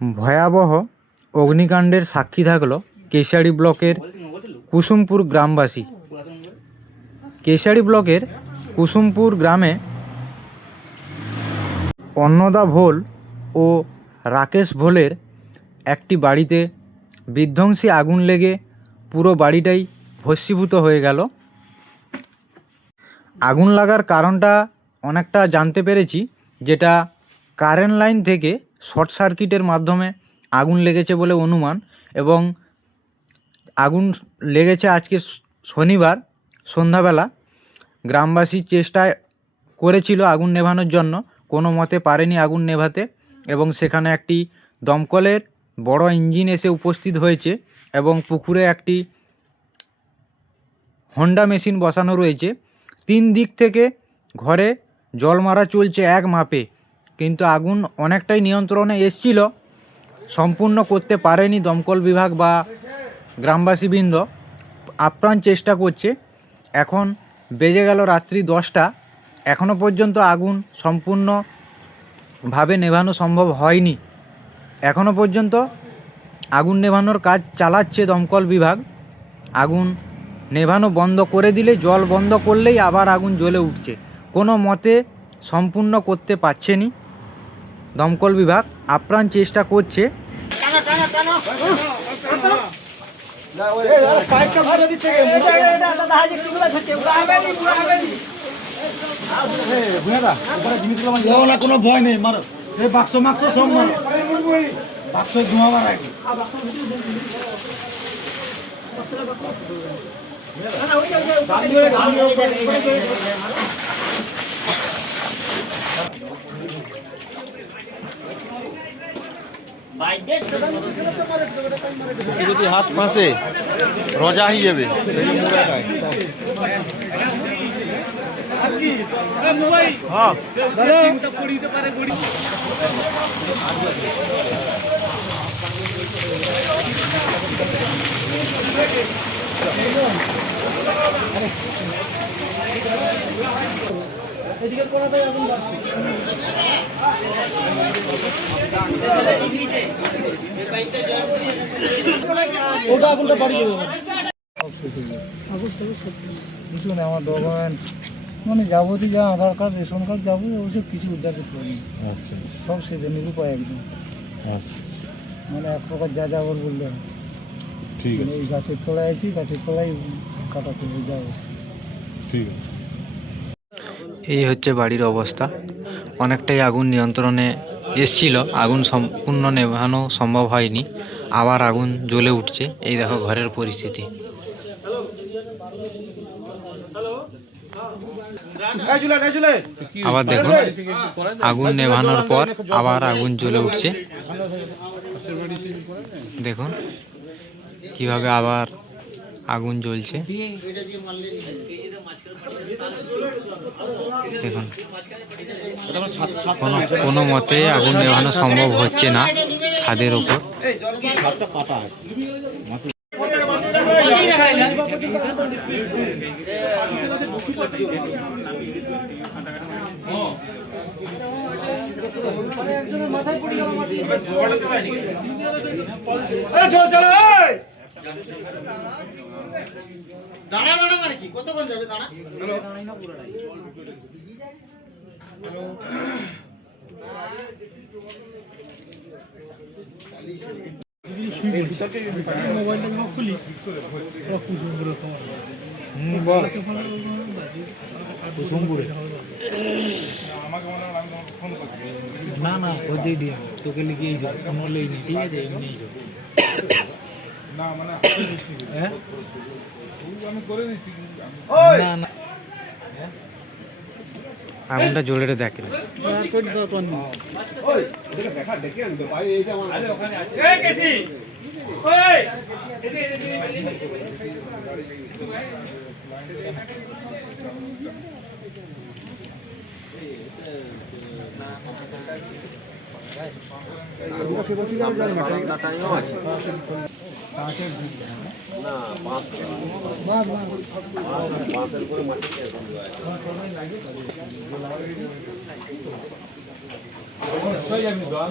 ভয়াবহ অগ্নিকাণ্ডের সাক্ষী থাকল কেশিয়াড়ি ব্লকের কুসুমপুর গ্রামবাসী। কেশিয়াড়ি ব্লকের কুসুমপুর গ্রামে অন্নদা ভোল ও রাকেশ ভোলের একটি বাড়িতে বিধ্বংসী আগুন লেগে পুরো বাড়িটাই ভস্মীভূত হয়ে গেল। আগুন লাগার কারণটা অনেকটা জানতে পেরেছি, যেটা কারেন্ট লাইন থেকে শর্ট সার্কিটের মাধ্যমে আগুন লেগেছে বলে অনুমান। এবং আগুন লেগেছে আজকে শনিবার সন্ধ্যাবেলা। গ্রামবাসী চেষ্টা করেছিল আগুন নেভানোর জন্য, কোনো মতে পারেনি আগুন নেভাতে। এবং সেখানে একটি দমকলের বড় ইঞ্জিন এসে উপস্থিত হয়েছে এবং পুকুরে একটি হন্ডা মেশিন বসানো রয়েছে। 3 দিক থেকে ঘরে জল মারা চলছে এক মাপে, কিন্তু আগুন অনেকটাই নিয়ন্ত্রণে এসেছিল। সম্পূর্ণ করতে পারেনি দমকল বিভাগ বা গ্রামবাসীবৃন্দ, আপ্রাণ চেষ্টা করছে। এখন বেজে গেল রাত্রি 10টা, এখনও পর্যন্ত আগুন সম্পূর্ণভাবে নেভানো সম্ভব হয়নি। এখনও পর্যন্ত আগুন নেভানোর কাজ চালাচ্ছে দমকল বিভাগ। আগুন নেভানো বন্ধ করে দিলে, জল বন্ধ করলেই আবার আগুন জ্বলে উঠছে। কোনো মতে সম্পূর্ণ করতে পারছেনি দমকল বিভাগ, আপ্রাণ চেষ্টা করছে। কোনো ভয় নেই, মারো বাক্স মাক্স সব মারো, বাক্স ধোঁয়া মারা। যদি হাত ফাঁসে রজা হয়ে যাবে। কিছু না, আমার ডকুমেন্ট মানে যাবতীয় যা আধার কার্ড, রেশন কার্ড যাবতীয় ওসব কিছু উদ্ধার করতে পারিনি। আচ্ছা সব সেটা নিরুপায় একদম, আচ্ছা, মানে এক প্রকার যা যাবর বললে হয়। ঠিক আছে, এই গাছের তলায় আছি, গাছের তলায় কাটা চলে যা অবস্থা। ঠিক আছে। এই হচ্ছে বাড়ির অবস্থা। অনেকটাই আগুন নিয়ন্ত্রণে এসছিল, আগুন সম্পূর্ণ নেভানো সম্ভব হয়নি, আবার আগুন জ্বলে উঠছে। এই দেখো ঘরের পরিস্থিতি। আবার দেখুন আগুন নেভানোর পর আবার আগুন জ্বলে উঠছে। দেখুন কিভাবে আবার আগুন জ্বলছে। দেখুন কোনো মতে আগুন নেভানো সম্ভব হচ্ছে না ছাদের ওপর। দাঁড়া দাঁড়া মানে কি কতক্ষণ যাবে দাঁড়া। কুসুমপুরে না না ও দিয়ে দিয়ে তোকে লিখিয়েছ, কোনো লেইনি, ঠিক আছে, এমনি না না আগুনটা জ্বলে দেখেন। অবশ্যই আমি দোকান